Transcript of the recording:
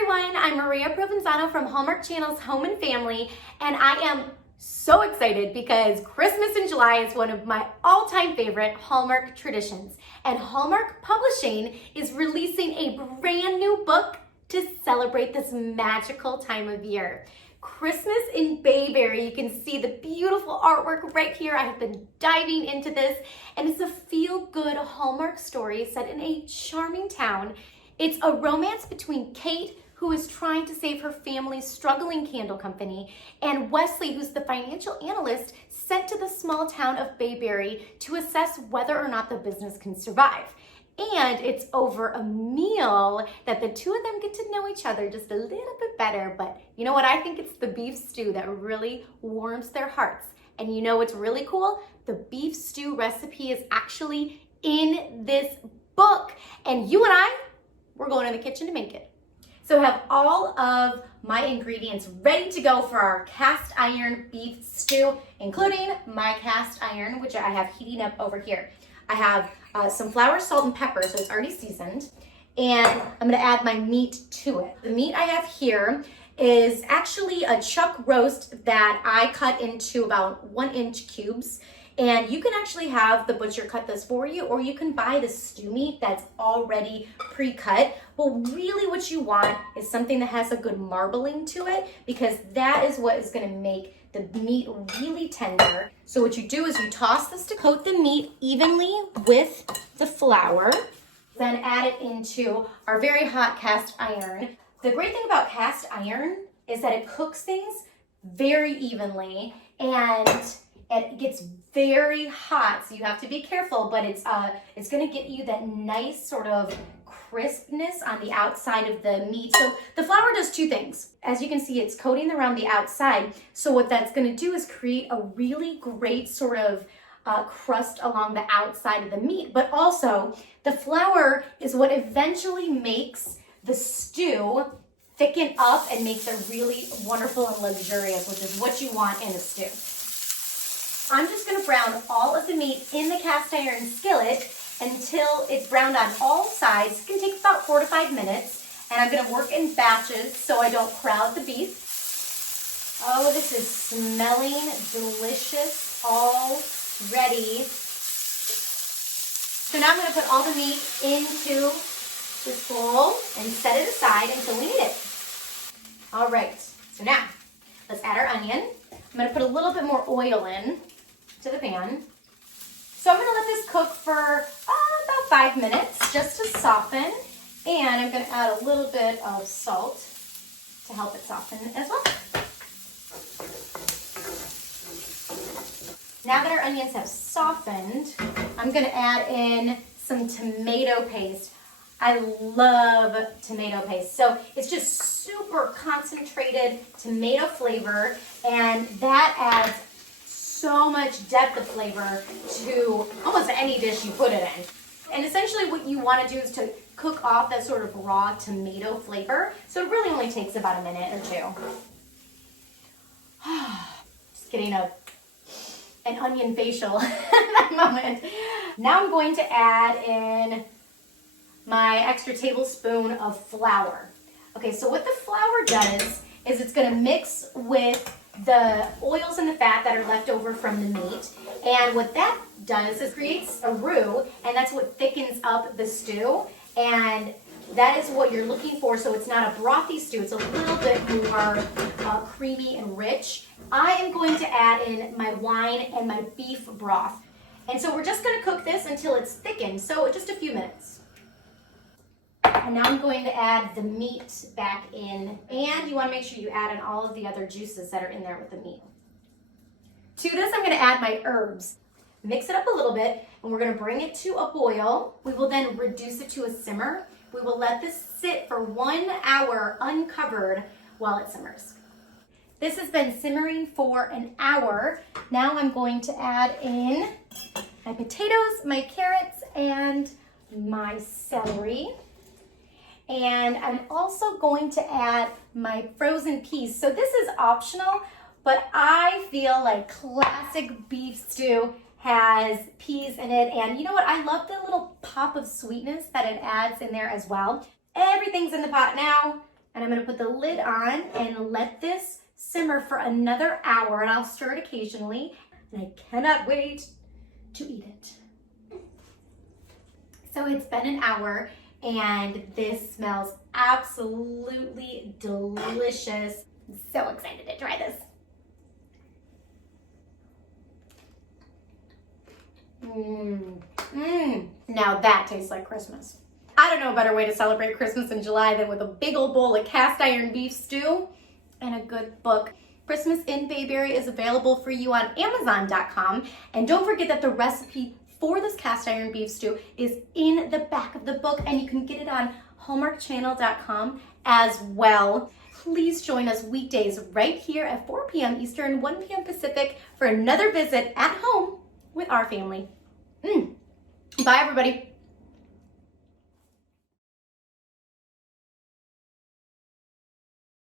everyone, I'm Maria Provenzano from Hallmark Channel's Home and Family, and I am so excited because Christmas in July is one of my all-time favorite Hallmark traditions, and Hallmark Publishing is releasing a brand new book to celebrate this magical time of year. Christmas in Bayberry. You can see the beautiful artwork right here. I have been diving into this, and it's a feel-good Hallmark story set in a charming town. It's a romance between Kate, who is trying to save her family's struggling candle company, and Wesley, who's the financial analyst sent to the small town of Bayberry to assess whether or not the business can survive. And it's over a meal that the two of them get to know each other just a little bit better. But you know what? I think it's the beef stew that really warms their hearts. And you know what's really cool? The beef stew recipe is actually in this book. And you and we're going in the kitchen to make it. So I have all of my ingredients ready to go for our cast iron beef stew, including my cast iron, which I have heating up over here. I have some flour, salt, and pepper, so it's already seasoned. And I'm gonna add my meat to it. The meat I have here is actually a chuck roast that I cut into about 1-inch cubes. And you can actually have the butcher cut this for you, or you can buy the stew meat that's already pre-cut. But really what you want is something that has a good marbling to it, because that is what is gonna make the meat really tender. So what you do is you toss this to coat the meat evenly with the flour, then add it into our very hot cast iron. The great thing about cast iron is that it cooks things very evenly, and it gets very hot, so you have to be careful, but it's gonna get you that nice sort of crispness on the outside of the meat. So the flour does two things. As you can see, it's coating around the outside. So what that's gonna do is create a really great sort of crust along the outside of the meat, but also the flour is what eventually makes the stew thicken up and makes it really wonderful and luxurious, which is what you want in a stew. I'm just gonna brown all of the meat in the cast iron skillet until it's browned on all sides. It can take about 4 to 5 minutes, and I'm gonna work in batches so I don't crowd the beef. Oh, this is smelling delicious already. So now I'm gonna put all the meat into this bowl and set it aside until we need it. All right, so now let's add our onion. I'm gonna put a little bit more oil in to the pan. So I'm gonna let this cook for about 5 minutes just to soften, and I'm gonna add a little bit of salt to help it soften as well. Now that our onions have softened, I'm gonna add in some tomato paste. I love tomato paste. So it's just super concentrated tomato flavor, and that adds so much depth of flavor to almost any dish you put it in. And essentially what you want to do is to cook off that sort of raw tomato flavor. So it really only takes about a minute or two. Just getting an onion facial at that moment. Now I'm going to add in my extra tablespoon of flour. Okay, so what the flour does is it's going to mix with the oils and the fat that are left over from the meat, and what that does is creates a roux, and that's what thickens up the stew, and that is what you're looking for. So it's not a brothy stew, it's a little bit more creamy and rich. I am going to add in my wine and my beef broth, and so we're just going to cook this until it's thickened, so just a few minutes. And now I'm going to add the meat back in, and you want to make sure you add in all of the other juices that are in there with the meat. To this, I'm going to add my herbs. Mix it up a little bit, and we're going to bring it to a boil. We will then reduce it to a simmer. We will let this sit for 1 hour uncovered while it simmers. This has been simmering for an hour. Now I'm going to add in my potatoes, my carrots, and my celery. And I'm also going to add my frozen peas. So this is optional, but I feel like classic beef stew has peas in it. And you know what? I love the little pop of sweetness that it adds in there as well. Everything's in the pot now. And I'm gonna put the lid on and let this simmer for another hour, and I'll stir it occasionally. And I cannot wait to eat it. So it's been an hour and this smells absolutely delicious. I'm so excited to try this. Now that tastes like Christmas. I don't know a better way to celebrate Christmas in July than with a big old bowl of cast iron beef stew and a good book. Christmas in Bayberry is available for you on Amazon.com. And don't forget that the recipe for this cast iron beef stew is in the back of the book, and you can get it on hallmarkchannel.com as well. Please join us weekdays right here at 4 p.m. Eastern, 1 p.m. Pacific for another visit at home with our family. Bye, everybody.